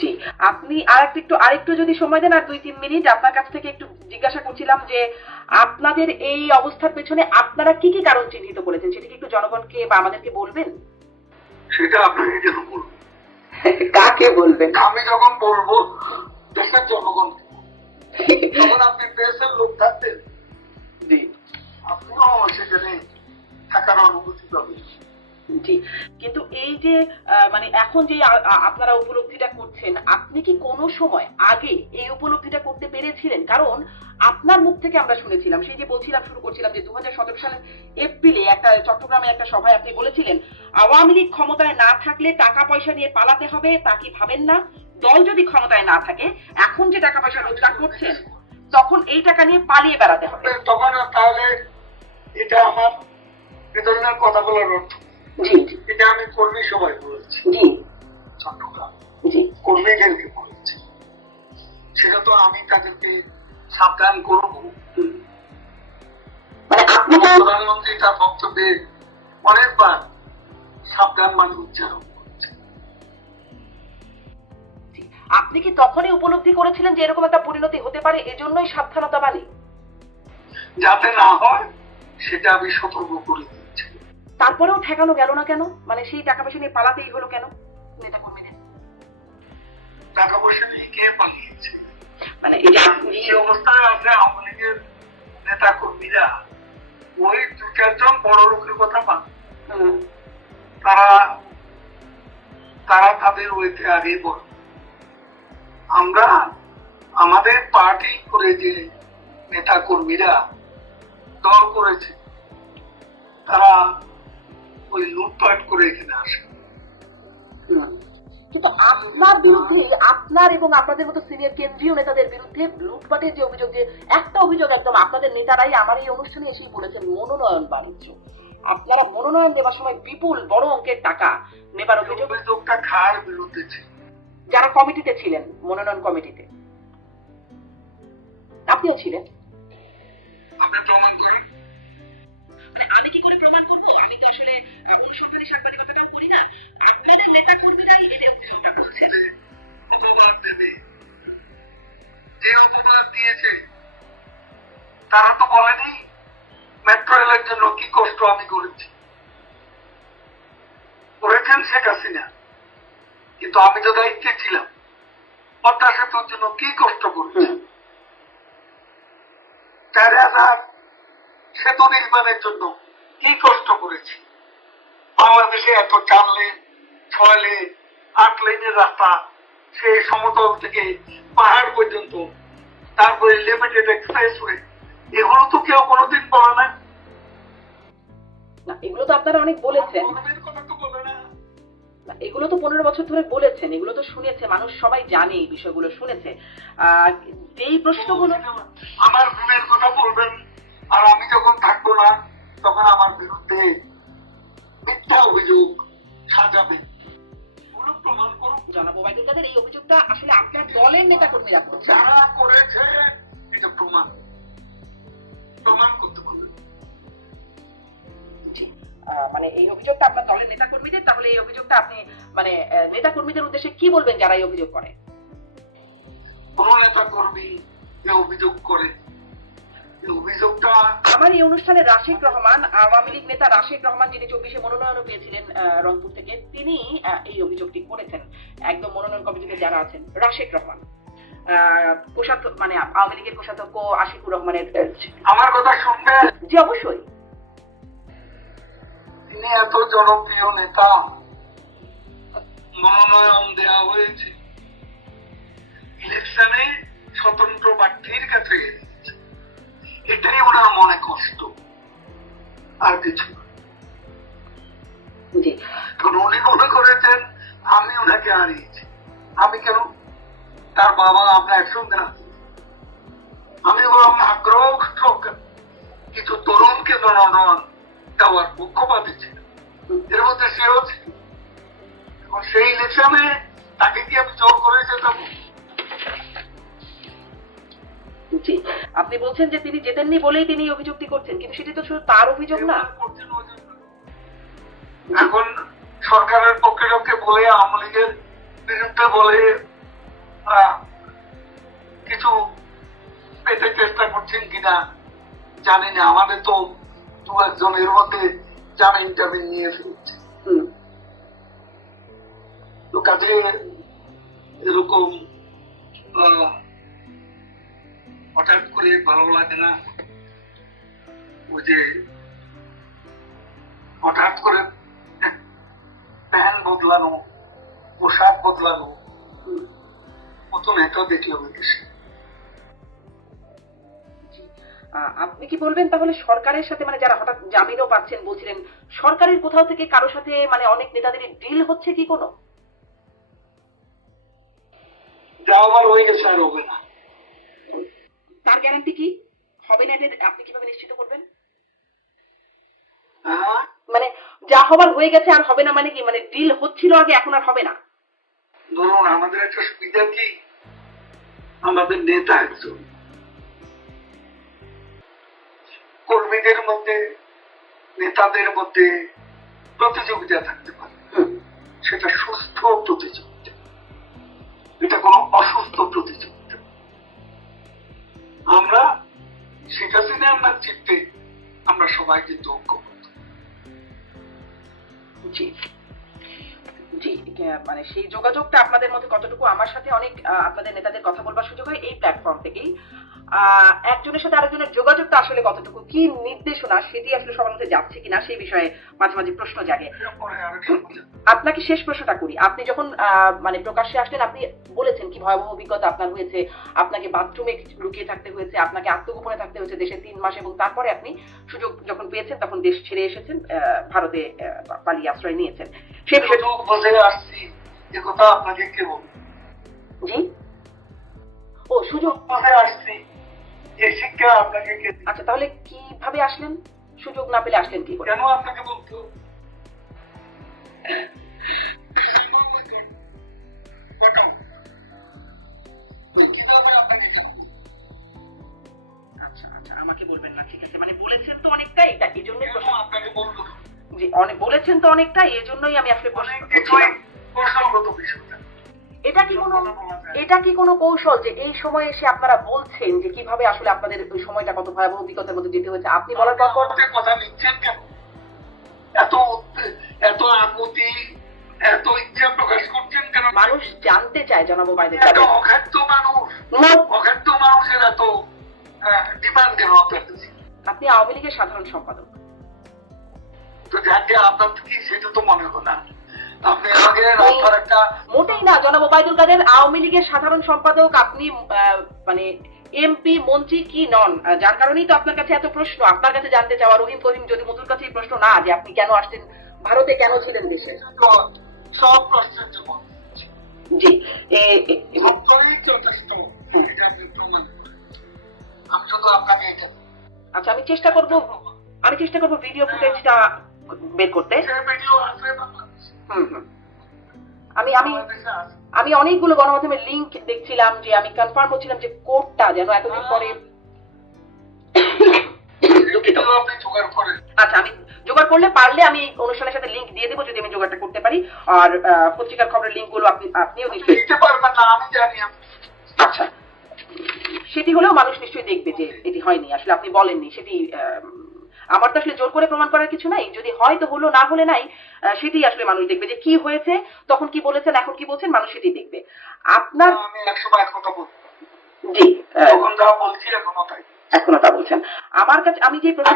জি আপনি আর একটু একটু আরেকটু যদি সময় দেন আর দুই তিন মিনিট আপনার কাছ থেকে একটু জিজ্ঞাসা করছিলাম যে আপনাদের এই অবস্থার পেছনে আপনারা কি কি কারণ চিহ্নিত করেছেন? সেটা কি একটু জনগণকে বা আমাদেরকে বলবেন? সেটা আপনাকে কেন বলব কাকে বলবেন? আমি যখন বলব দেশের জনগণ। তখন আপনি দেশের লোক থাকতেন জি। আপনিও সেখানে থাকার অনুমতি পাবেন। জি, কিন্তু এই যে মানে এখন যে আপনারা উপলব্ধিটা করছেন, আপনি কি কোনো সময় আগে এই উপলব্ধিটা করতে পেরেছিলেন? কারণ আপনার মুখ থেকে আমরা শুনেছিলাম, সেই যে বলছিলাম, শুরু করছিলাম যে দু সালের এপ্রিলে একটা চট্টগ্রামে একটা সভায় আপনি বলেছিলেন, আওয়ামী লীগ ক্ষমতায় না থাকলে টাকা পয়সা নিয়ে পালাতে হবে, তা কি ভাবেন না? দল যদি ক্ষমতায় না থাকে, এখন যে টাকা পয়সা রোজগার করছেন, তখন এই টাকা নিয়ে পালিয়ে বেড়াতে হবে। তখন তাহলে এটা আমার কথা বলার অর্থ জি এটা আমি কর্মী সবাই বলেছি। জি। চট্টগ্রাম। জি। কর্মীদেরকে বলেছি। সেটা তো আমি তাদেরকে সাবধান করব। মানে আপনি প্রধানমন্ত্রী তার বক্তব্যে অনেকবার সাবধান মানে উচ্চারণ আপনি কি তখনই উপলব্ধি করেছিলেন যে এরকম একটা পরিণতি হতে পারে? এজন্যই সাবধানতা বাণী। যাতে না হয় সেটা আমি সতর্ক করে দিচ্ছি তারপরেও ঠেকানো গেল না কেন? মানে সেই টাকা পয়সা নিয়ে পালাতেই হলো কেন? নেতা কর্মীদের। টাকা পয়সা নিয়ে কে পালিয়েছে? মানে এই অবস্থায় আছে আওয়ামী লীগের নেতা কর্মীরা ওই দু চারজন বড় লোকের কথা পান তারা তারা তাদের ওইতে আগে বড়। আমরা আমাদের পার্টি করে যে নেতা কর্মীরা দল করেছে তারা ওই লুটপাট করে এখানে আসে। কিন্তু আপনার বিরুদ্ধে আপনার এবং আপনাদের মতো সিনিয়র কেন্দ্রীয় নেতাদের বিরুদ্ধে লুটপাটের যে অভিযোগ যে একটা অভিযোগ একদম আপনাদের নেতারাই আমার এই অনুষ্ঠানে এসেই বলেছেন মনোনয়ন বাণিজ্য। আপনারা মনোনয়ন দেওয়ার সময় বিপুল বড় অঙ্কের টাকা নেবার অভিযোগ অভিযোগটা খার বিরুদ্ধে? ছিল যারা কমিটিতে ছিলেন মনোনয়ন কমিটিতে। আপনিও ছিলেন। আপনি প্রমাণ করেন মানে আমি কি করে প্রমাণ করব? আমি তো আসলে অনুসন্ধানী সাংবাদিকতাটাও করি না। আপনাদের নেতা কর্মীরাই এই অভিযোগটা করছেন। অপবাদ দেবে। যে অপবাদ দিয়েছে তারা তো বলেনি মেট্রো রেলের জন্য কি কষ্ট আমি করেছি। করেছেন শেখ হাসিনা। কিন্তু আমি তো দায়িত্বে ছিলাম। পদ্মা সেতুর জন্য কি কষ্ট করেছি চার হাজার সেতু নির্মাণের জন্য কি কষ্ট করেছি? বাংলাদেশে এত চার লেন ছয় লেন আট লেনের রাস্তা সেই সমতল থেকে পাহাড় পর্যন্ত তারপরে লিমিটেড এক্সপ্রেস ওয়ে এগুলো তো কেউ কোনোদিন বলে না। এগুলো তো আপনারা অনেক বলেছেন। এগুলো তো পনেরো বছর ধরে বলেছেন এগুলো তো শুনেছে মানুষ সবাই জানে এই বিষয়গুলো শুনেছে। যেই প্রশ্নগুলো আমার গুণের কথা বলবেন তখন আমার বিরুদ্ধে মিথ্যা অভিযোগ সাজাবেন এগুলো প্রমাণ করুন জনাব ওবায়দুল এই অভিযোগটা আসলে আপনার দলের নেতা কর্মীরা যারা করেছে এটা প্রমাণ। প্রমাণ করতে পারবে মানে এই অভিযোগটা আপনার দলের নেতা কর্মীদের তাহলে এই অভিযোগটা আপনি মানে নেতা কর্মীদের উদ্দেশ্যে কি বলবেন যারা এই অভিযোগ করে? কোন নেতা কর্মী অভিযোগ করে। আমার এই অনুষ্ঠানে রাশিক রহমান আওয়ামী লীগ নেতা রাশিক রহমান যিনি চব্বিশে মনোনয়ন পেয়েছিলেন রংপুর থেকে তিনি এই অভিযোগটি করেছেন। একদম মনোনয়ন কমিটিতে যারা আছেন রাশিক রহমান। কোষাধ্য- মানে আওয়ামী লীগের কোষাধ্যক্ষ আশিকুর রহমানের আমার কথা শুনবে? জি অবশ্যই। তিনি এত জনপ্রিয় নেতা মনোনয়ন দেওয়া হয়েছে। ইলেকশনে স্বতন্ত্র প্রার্থীর কাছে। এটাই ওনার মনে কষ্ট। আর কিছু। উনি মনে করেছেন আমি ওনাকে হারিয়েছি। আমি কেন? তার বাবা আমরা একসঙ্গে আছি আমি বরং আগ্রহ কিছু তরুণকে মনোনয়ন দেওয়ার পক্ষপাতী ছিল। এর মধ্যে সেও ছিল। এবং সেই ইলেকশনে তাকে কি আমি জোর করে যেতাম জি আপনি বলছেন যে তিনি জেতেননি বলেই তিনি অভিযোগটি করছেন কিন্তু সেটি তো শুধু তার অভিযোগ না। এখন সরকারের পক্ষে পক্ষে বলে আওয়ামী লীগের বিরুদ্ধে বলে কিছু পেতে চেষ্টা করছেন কিনা জানি না। আমাদের তো দু একজনের মধ্যে জামিন টামিন নিয়ে ফেলছে তো কাজে এরকম আহ, হঠাৎ করে ভালো লাগে না। ওই যে হঠাৎ করে প্যান বদলানো পোশাক বদলানো হুম মতন এটা দেখি আহ, আপনি কি বলবেন তাহলে সরকারের সাথে মানে যারা হঠাৎ জামিনও পাচ্ছেন বলছিলেন সরকারের কোথাও থেকে কারও সাথে মানে অনেক নেতাদের ডিল হচ্ছে কি কোনো? যা হয়ে গেছে আর হবে না। তার গ্যারান্টি কি? হবে না এটা আপনি কীভাবে নিশ্চিত করবেন? হ্যাঁ। মানে যা হবার হয়ে গেছে আর হবে না মানে কি? মানে ডিল হচ্ছিল আগে এখন আর হবে না। ধরুন আমাদের একটা সুবিধা কি? আমাদের নেতা একজন। কর্মীদের মধ্যে নেতাদের মধ্যে প্রতিযোগিতা থাকতে পারে। সেটা সুস্থ প্রতিযোগিতা। এটা কোনো অসুস্থ প্রতিযোগিতা। আমরা শেখ হাসিনার নেতৃত্বে আমরা সবাই কিন্তু ঐক্যবদ্ধ। জি। জি মানে সেই যোগাযোগটা আপনাদের মধ্যে কতটুকু আমার সাথে অনেক আপনাদের নেতাদের কথা বলবার সুযোগ হয়, এই প্ল্যাটফর্ম থেকেই। একজনের সাথে আরেকজনের যোগাযোগটা আসলে কতটুকু? কি নির্দেশনা? সেটি আসলে সবার মধ্যে যাচ্ছে কিনা সেই বিষয়ে মাঝে মাঝে প্রশ্ন জাগে। আপনাকে শেষ প্রশ্নটা করি। আপনি যখন মানে প্রকাশ্যে আসলেন আপনি বলেছেন কি ভয়াবহ অভিজ্ঞতা আপনার হয়েছে আপনাকে বাথরুমে লুকিয়ে থাকতে হয়েছে আপনাকে আত্মগোপনে থাকতে হয়েছে দেশে তিন মাস এবং তারপরে আপনি সুযোগ যখন পেয়েছেন তখন দেশ ছেড়ে এসেছেন ভারতে পালিয়ে আশ্রয় নিয়েছেন। সে বিষয়ে আসছি কথা আপনাকে কে বলব? জি? ও সুযোগ আসছি এই শিক্ষা আপনাকে আচ্ছা তাহলে কীভাবে আসলেন? সুযোগ না পেলে আসলেন কি করে? কেন আপনাকে বলতো? আচ্ছা আচ্ছা আমাকে বলবেন না ঠিক আছে? মানে বলেছেন তো অনেকটাই এই জন্যই কেন প্রশ্ন আপনাকে বলতো জি অনেক বলেছেন তো অনেকটাই এই জন্যই আমি আসলে প্রশ্ন কি কোনো এটা কি কোনো কৌশল যে এই সময় এসে আপনারা বলছেন যে কীভাবে আসলে আপনাদের ওই সময়টা কত ভয়াবহ অভিজ্ঞতার মধ্যে যেতে হয়েছে? আপনি বলার পর কথা নিচ্ছেন কেন? এত এত আকুতি এত ইচ্ছা প্রকাশ করছেন কেন? মানুষ জানতে চায় জনাব এত অখাদ্য মানুষ। অখাদ্য মানুষের এত ডিমান্ড কেন আপনার কাছে? আপনি আওয়ামী লীগের সাধারণ সম্পাদক। তো যাকে আপনার কি সেটা তো মনে হলো না। একটা মোটেই না জনাব ওবায়দুল কাদের আওয়ামী লীগের সাধারণ সম্পাদক আপনি মানে এমপি মন্ত্রী কি নন? যার কারণেই তো আপনার কাছে এত প্রশ্ন। আপনার কাছে জানতে চাওয়া রহিম করিম যদি মধুর কাছে এই প্রশ্ন না যে আপনি কেন আসছেন ভারতে কেন ছিলেন দেশে? সব প্রশ্নের জবাব জি। যথেষ্ট আমি শুধু আপনাকে আচ্ছা আমি চেষ্টা করব আমি চেষ্টা করব ভিডিও ফুটেজটা বের করতে। ভিডিও আছে আমি আমি আমি অনেকগুলো গণমাধ্যমের লিংক দেখছিলাম যে আমি কনফার্ম হচ্ছিলাম যে কোডটা যেন এতদিন পরে করেন। আচ্ছা আমি জোগাড় করলে পারলে আমি অনুষ্ঠানের সাথে লিংক দিয়ে দেবো যদি আমি জোগাড়টা করতে পারি। আর পত্রিকার খবরের লিঙ্কগুলো আপনি আপনিও নিশ্চয়ই দিতে পারবেন না আমি জানি আচ্ছা। সেটি হলেও মানুষ নিশ্চয়ই দেখবে যে এটি হয়নি আসলে আপনি বলেননি সেটি আমার তো আসলে জোর করে প্রমাণ করার কিছু নাই। যদি হয় তো হলো না হলে নাই আহ, সেটি আসলে মানুষ দেখবে যে কি হয়েছে তখন কি বলেছেন এখন কি বলছেন মানুষ সেটি দেখবে। আপনার জি তখন যা বলছি এখনও তাই। এখনও তা বলছেন। আমার কাছে আমি যে প্রশ্ন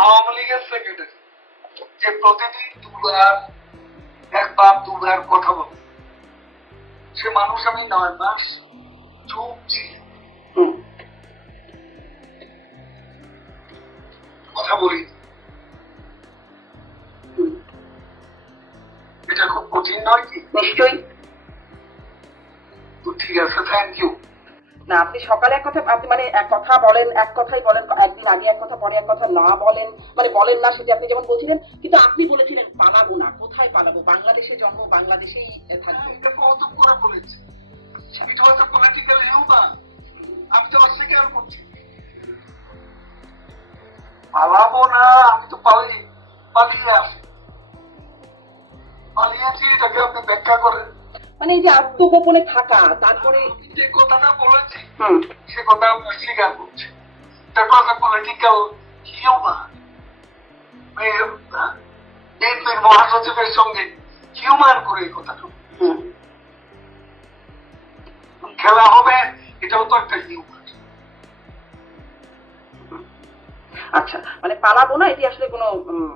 আওয়ামী লীগের সেক্রেটারি যে প্রতিদিন দুবার একবার দুবার কথা বলে। সে মানুষ আমি নয় মাস চুপ ছিল কথা বলি। এটা খুব কঠিন নয় কি? নিশ্চয়ই। ঠিক আছে থ্যাংক ইউ না আপনি সকালে এক কথা আপনি মানে এক কথা বলেন এক কথাই বলেন একদিন আগে এক কথা পরে এক কথা না বলেন মানে বলেন না সেটা আপনি যেমন বলছিলেন কিন্তু আপনি বলেছিলেন পালাবো না কোথায় পালাবো? বাংলাদেশে জন্ম বাংলাদেশেই থাকব। এটা কৌতুক করে বলেছি। ইট ওয়াজ এ পলিটিক্যাল হিউমার আমি তো অস্বীকার করছি। পালাবো না আমি তো পালি পালিয়ে আসি। পালিয়েছি এটাকে আপনি ব্যাখ্যা করেন। মানে এই যে আত্মগোপনে থাকা তারপরে যে কথাটা বলেছি সে কথা আমি স্বীকার করছি। তারপর পলিটিক্যাল হিউমার বিএনপির মহাসচিবের সঙ্গে হিউমার করে কথাটা। খেলা হবে এটাও তো একটা হিউমার আচ্ছা মানে পালাবো না এটি আসলে কোনো উম,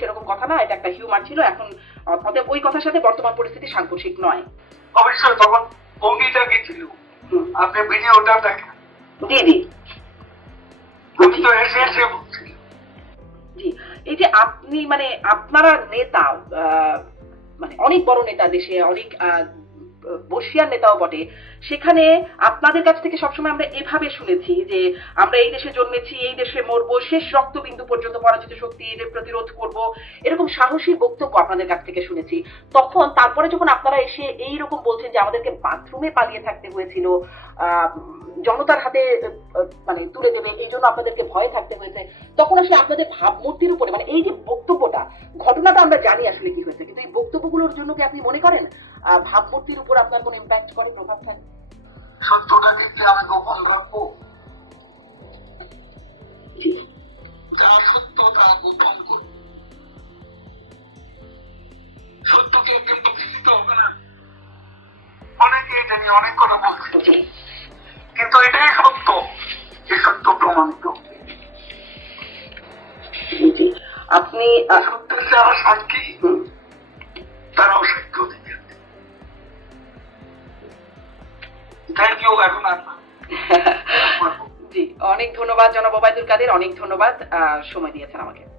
সেরকম কথা না এটা একটা হিউমার ছিল এখন অতএব ওই কথার সাথে বর্তমান পরিস্থিতি সাংঘর্ষিক নয়। অবশ্যই তখন ভঙ্গিটা কি ছিল? আপনি ভিডিওটা দেখেন। জি জি। আমি তো এসে এসে জি এই যে আপনি মানে আপনারা নেতা মানে অনেক বড় নেতা দেশে অনেক বর্ষিয়ার নেতাও বটে। সেখানে আপনাদের কাছ থেকে সবসময় আমরা এভাবে শুনেছি যে, আমরা এই দেশে জন্মেছি, এই দেশে মরবো, শেষ রক্তবিন্দু পর্যন্ত পরাজিত শক্তি এদের প্রতিরোধ করব, এরকম সাহসী বক্তব্য আপনাদের কাছ থেকে শুনেছি। তখন, তারপরে যখন আপনারা এসে এই রকম বলছেন যে, আমাদেরকে বাথরুমে পালিয়ে থাকতে হয়েছিল জনতার হাতে মানে তুলে দেবে, এই জন্য আপনাদেরকে ভয়ে থাকতে হয়েছে, তখন আসলে আপনাদের ভাবমূর্তির উপরে মানে এই যে বক্তব্যটা, ঘটনাটা আমরা জানি আসলে কি হয়েছে, কিন্তু এই বক্তব্যগুলোর জন্য কি আপনি মনে করেন? ভাবমূর্তির উপর আপনার কোনো ইম্প্যাক্ট করে প্রভাব থাকে? সত্যটা আমি গোপন রাখব? যা সত্য তা গোপন করি। সত্যকে কিন্তু চিনতে হবে না। অনেকে এটা নিয়ে অনেক কথা বলছে। জি অনেক ধন্যবাদ সময় দিয়েছেন আমাকে।